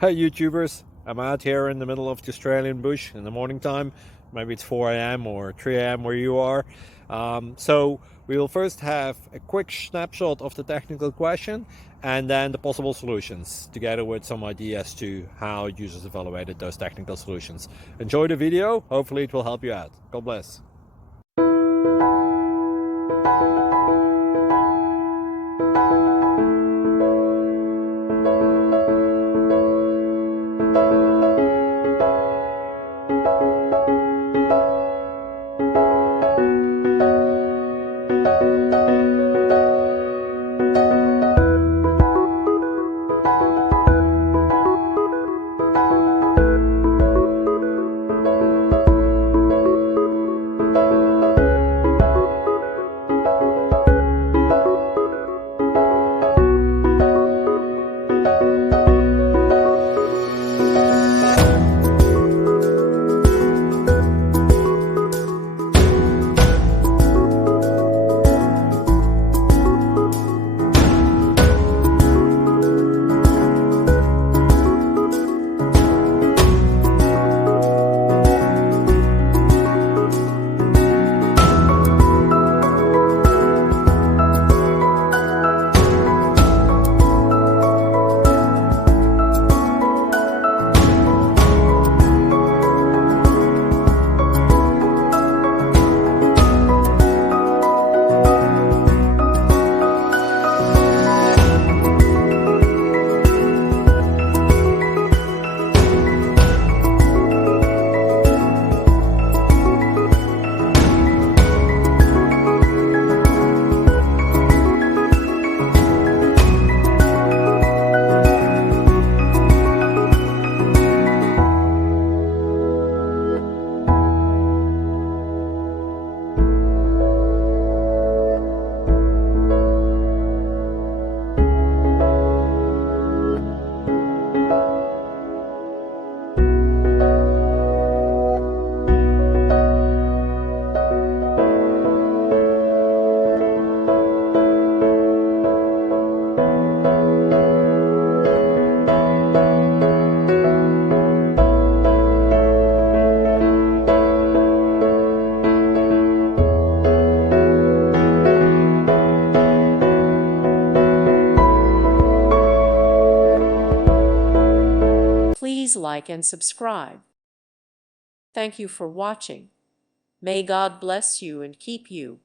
Hey YouTubers, I'm out here in the middle of the Australian bush in the morning time. Maybe it's 4 a.m. or 3 a.m. where you are. So we will first have a quick snapshot of the technical question and then the possible solutions, together with some ideas to how users evaluated those technical solutions. Enjoy the video, hopefully it will help you out. God bless. Please like and subscribe. Thank you for watching. May God bless you and keep you.